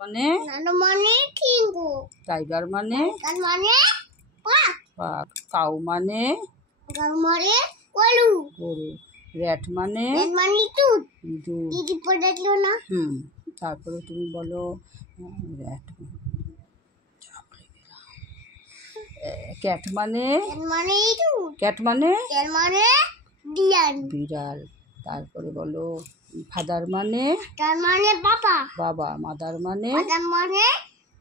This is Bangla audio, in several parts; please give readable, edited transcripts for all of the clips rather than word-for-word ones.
মানে মানে টিঙ্গু, টাইগার মানে গান মানে বাঘ, বাঘ, কাউ মানে গান মানে গরু, গরু, র্যাট মানে রেড মানে দুধ। ইঁদুর। দিদি পড়ে দিল না। তারপরে তুমি বলো র্যাট, ক্যাট মানে রেড মানে ইঁদুর, ক্যাট মানে রেড মানে বিড়াল, বিড়াল। তারপরে বলো ফাদার মানে তার মানে বাবা, বাবা, মাদার মানে মাদার মানে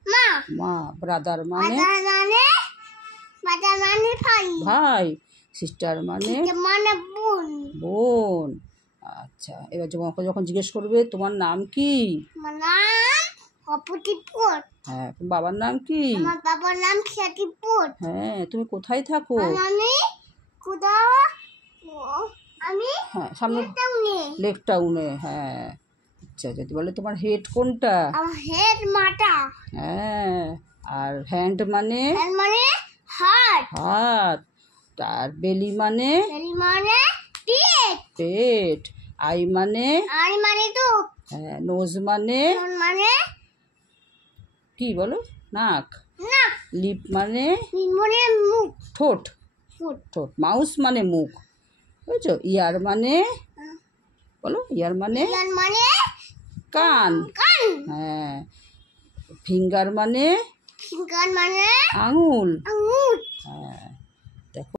মা, মা, ব্রাদার মানে মাদার মানে ভাই, ভাই, সিস্টার মানে সিস্টার মানে বোন। বোন। আচ্ছা, এবার যখন যখন জিজ্ঞেস করবে তোমার নাম কি, আমার নাম অপটিপুর, হ্যাঁ, তোমার বাবার নাম কি, আমার বাবার নাম খ্যাতিপুর। হ্যাঁ, তুমি কোথায় থাকো, আমি কোথাও আমি হ্যাঁ, সামনে টাউনে, লেক টাউনে, হ্যাঁ। আচ্ছা, যদি বলে তোমার হেড কোনটা, আমার হেড মাটা, হ্যাঁ। আর হ্যান্ড মানে হ্যান্ড মানে হাত, হাত। আর বেলি মানে বেলি মানে পেট, পেট। আই মানে আই মানে তো, হ্যাঁ। নোজ মানে নুন মানে কি বলো, নাক। না, লিপ মানে নিম মানে মুখ, ঠোঁট, ফুট, ঠোঁট। মাউস মানে মুখ, বুঝছো। ইয়ার মানে বলো, ইয়ার মানে গান মানে কান, কান, হ্যাঁ। ফিঙ্গার মানে ফিঙ্গার মানে আঙুল, আঙুল। হ্যাঁ।